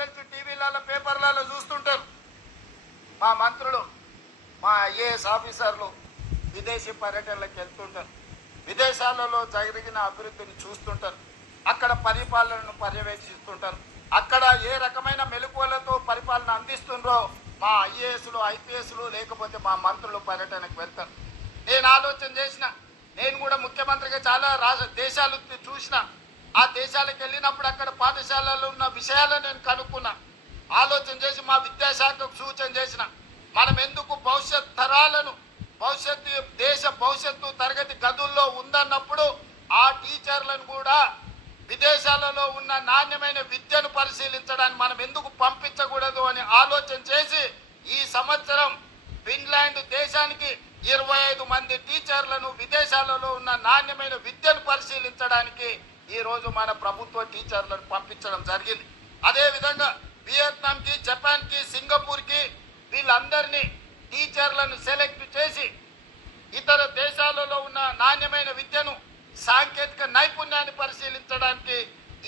తెలుసు, టీవీలలో పేపర్లలో చూస్తుంటారు. మా మంత్రులు, మా ఐఏఎస్ ఆఫీసర్లు విదేశీ పర్యటనలకు వెళ్తుంటారు. విదేశాలలో జరిగిన అభివృద్ధిని చూస్తుంటారు. అక్కడ పరిపాలనను పర్యవేక్షిస్తుంటారు. అక్కడ ఏ రకమైన మెలకువలతో పరిపాలన అందిస్తుండ్రో మా ఐఏఎస్లు, ఐపీఎస్లు లేకపోతే మా మంత్రులు పర్యటనకు వెళ్తారు. నేను ఆలోచన చేసిన, నేను కూడా ముఖ్యమంత్రిగా చాలా దేశాలు చూసిన. ఆ దేశాలకు వెళ్ళినప్పుడు అక్కడ పాఠశాలలో ఉన్న విషయాలను నేను కనుక్కున్నా. ఆలోచన చేసి మా విద్యాశాఖకు సూచన చేసిన, మనం ఎందుకు భవిష్యత్ తరాలను, దేశ భవిష్యత్తు తరగతి గదుల్లో ఉందన్నప్పుడు ఆ టీచర్లను కూడా విదేశాలలో ఉన్న నాణ్యమైన విద్యను పరిశీలించడానికి మనం ఎందుకు పంపించకూడదు అని ఆలోచన చేసి ఈ సంవత్సరం ఫిన్లాండ్ దేశానికి 25 మంది టీచర్లను విదేశాలలో ఉన్న నాణ్యమైన విద్యను పరిశీలించడానికి ఈ రోజు మన ప్రభుత్వ టీచర్లను పంపించడం జరిగింది. అదేవిధంగా వియత్నాంకి, జపాన్కి, సింగపూర్కి వీళ్ళందరినీ టీచర్లను సెలెక్ట్ చేసి ఇతర దేశాలలో ఉన్న నాణ్యమైన విద్యను, సాంకేతిక నైపుణ్యాన్ని పరిశీలించడానికి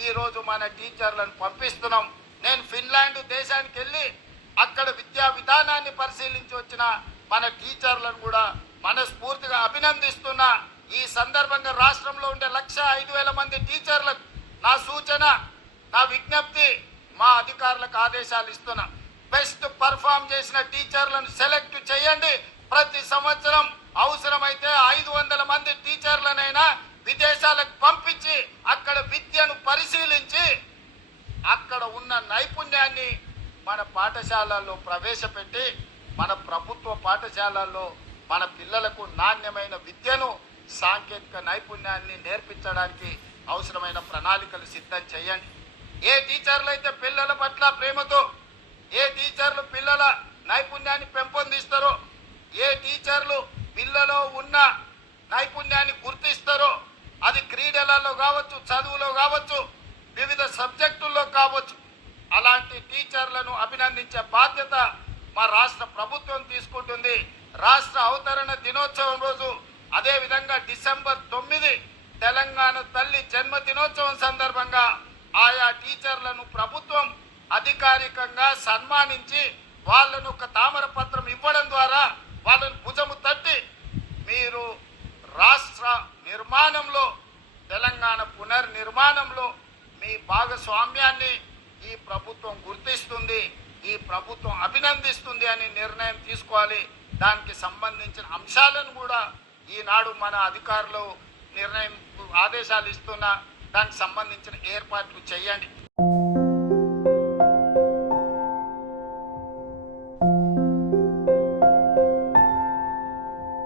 ఈ రోజు మన టీచర్లను పంపిస్తున్నాం. నేను ఫిన్లాండ్ దేశానికి వెళ్ళి అక్కడ విద్యా విధానాన్ని పరిశీలించి వచ్చిన మన టీచర్లను కూడా మనస్ఫూర్తిగా అభినందిస్తున్నా. ఈ సందర్భంగా రాష్ట్రంలో ఉండే 1,05,000 మంది టీచర్లకు నా సూచన, నా విజ్ఞప్తి, మా అధికారులకు ఆదేశాలు ఇస్తున్నా. బెస్ట్ పర్ఫామ్ చేసిన టీచర్లను సెలెక్ట్ చేయండి. ప్రతి సంవత్సరం అవసరమైతే 500 మంది టీచర్లనైనా విదేశాలకు పంపించి అక్కడ విద్యను పరిశీలించి అక్కడ ఉన్న నైపుణ్యాన్ని మన పాఠశాలల్లో ప్రవేశపెట్టి మన ప్రభుత్వ పాఠశాలల్లో మన పిల్లలకు నాణ్యమైన విద్యను, సాంకేతిక నైపుణ్యాన్ని నేర్పించడానికి అవసరమైన ప్రణాళికలు సిద్ధం చేయండి. ఏ టీచర్లు అయితే పిల్లల పట్ల ప్రేమతో, ఏ టీచర్లు పిల్లల నైపుణ్యాన్ని పెంపొందిస్తారో, ఏ టీచర్లు పిల్లలో ఉన్న నైపుణ్యాన్ని గుర్తిస్తారో, అది క్రీడలలో కావచ్చు, చదువులో కావచ్చు, వివిధ సబ్జెక్టుల్లో కావచ్చు, అలాంటి టీచర్లను అభినందించే బాధ్యత మా రాష్ట్ర ప్రభుత్వం తీసుకుంటుంది. రాష్ట్ర అవతరణ దినోత్సవం రోజు, అదేవిధంగా డిసెంబర్ 9 తెలంగాణ తల్లి జన్మదినోత్సవం సందర్భంగా ఆయా టీచర్లను ప్రభుత్వం అధికారికంగా సన్మానించి వాళ్ళను ఒక తామర పత్రం ఇవ్వడం ద్వారా వాళ్ళను భుజము తట్టి మీరు రాష్ట్ర నిర్మాణంలో, తెలంగాణ పునర్నిర్మాణంలో మీ భాగస్వామ్యాన్ని ఈ ప్రభుత్వం గుర్తిస్తుంది, ఈ ప్రభుత్వం అభినందిస్తుంది అని నిర్ణయం తీసుకోవాలి. దానికి సంబంధించిన అంశాలను కూడా ఈనాడు మన అధికారులు ఆదేశాలు ఇస్తున్నా, దానికి సంబంధించిన ఏర్పాట్లు చేయండి.